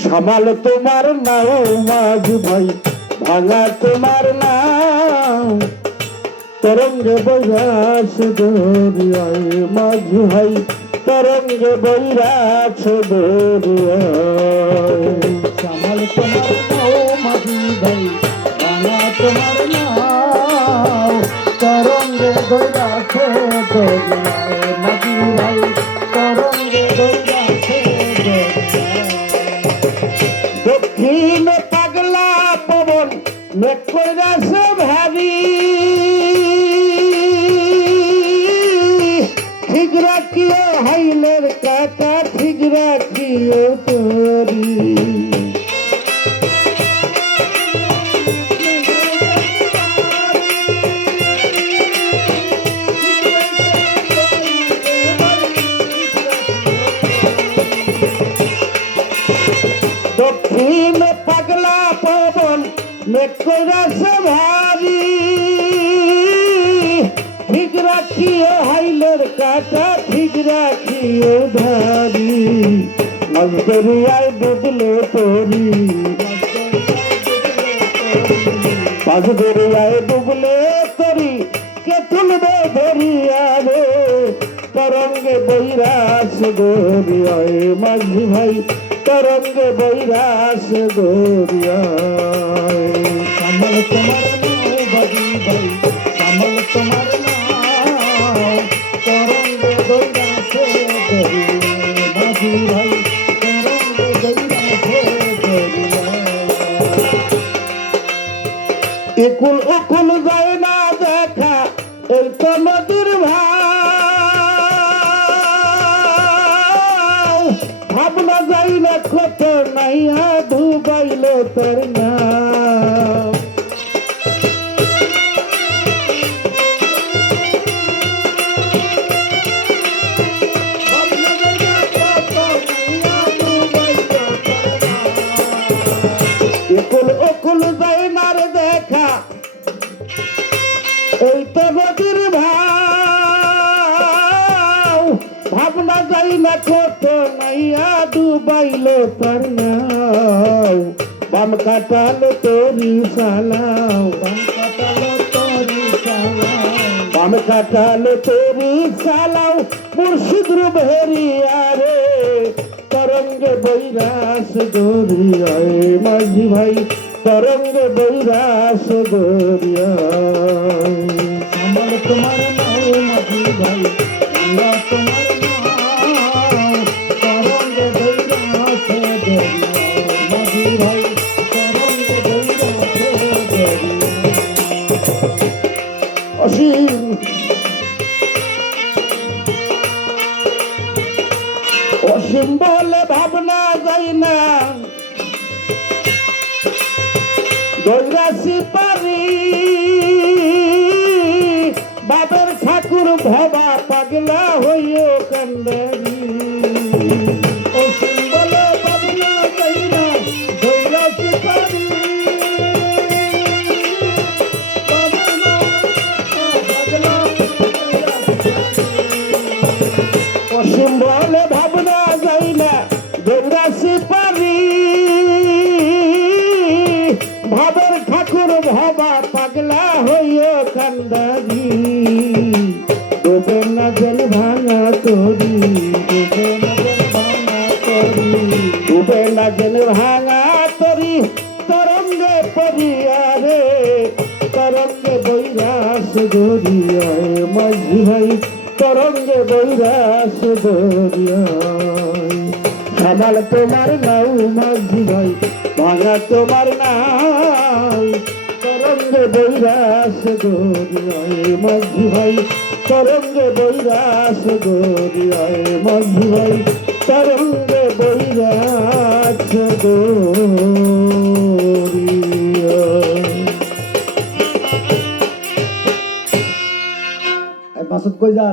সামাল তোমার নাও মাঝি ভাই ভাঙা তোমার নাও তরঙ্গে বৈরাস দরিয়ায় মাঝি ভাই তরঙ্গে বৈরাস দরিয়ায় সামাল তোমার নাও মাঝি ভাই ভাঙা তোমার নাও তরঙ্গে বৈরাস দরিয়ায় মাঝি ভাই তরঙ্গে বৈরাস দক্ষিণ পাগলা পবন মেঘ কইরাছে ভারী ঠিক রাখিও হাইলের কাটা ঠিক রাখিও তোরি দক্ষিণ পাগলা পবন মেঘ কইরাছে ভারী ঠিক রাখিও হাইলের কাটা ঠিক রাখিও ধারি মাঝ দরিয়ায় ডুবলে তোরি মাঝ দরিয়ায় ডুবলে তোরি কে তুলবে ধরিয়া রে তরঙ্গে বৈরাস দরিয়ায় মাঝি ভাই তরঙ্গে বৈরাস দরিয়ায় সামাল তোমার নাও মাঝি ভাই সামাল তোমার নাও তরঙ্গে বৈরাস দরিয়ায় মাঝি ভাই তরঙ্গে বৈরাস দরিয়ায় একুল ওকুল যায় না দেখা এই তো নদীর ভাই ভাবনা যাই না কত নাইয়া ডুবাইল তোর নাম একুল ওকুল যায় না রে দেখা এই তো নদীর ভাই ভাবনা যাই না কত নাইয়া ডুবাইল তোর নাও বাম কাটাল তোরি সালাও বাম কাটালো তোরি সালাও বাম কাটাল তোরি সালাও মুর্শিদ রুবেরিয়া রে তরঙ্গে বৈরাস দরিয়ায় মাঝি ভাই তরঙ্গে বৈরাস দরিয়ায় সামাল তোমার নাও মাঝি ভাই ভাঙা তোমার নাও তরঙ্গে বৈরাস দরিয়ায় মাঝি ভাই তরঙ্গে বৈরাস দরিয়ায় অসীম অসীম বলে ভাবনা যায় না দৈরাসি পারি বাবের ঠাকুর ভবা পাগলা হইও কান্দারি অসীম বলে ভাবনা যায় না দৈরাসি পারি অসীম বলে ভাবনা যায় না দৈরাসি পারি ভাবের ঠাকুর ভবা পাগলা হইও কান্দারি ডোবে না জল ভাঙা তোরি ডুবে না জল ভাঙা তোরি তরঙ্গে পরিয়া রে তরঙ্গে বৈরাস দরিয়ায় মাঝি ভাই তরঙ্গে বৈরাস দরিয়ায় সামাল তোমার নাও মাঝি ভাই ভাঙা তোমার নাও তরঙ্গে বৈরাস দরিয়ায় মাঝি ভাই তরঙ্গে বৈরাস দরিয়ায় মাঝি ভাই তরঙ্গে বৈরাস দরিয়ায় মাসুদ কই যা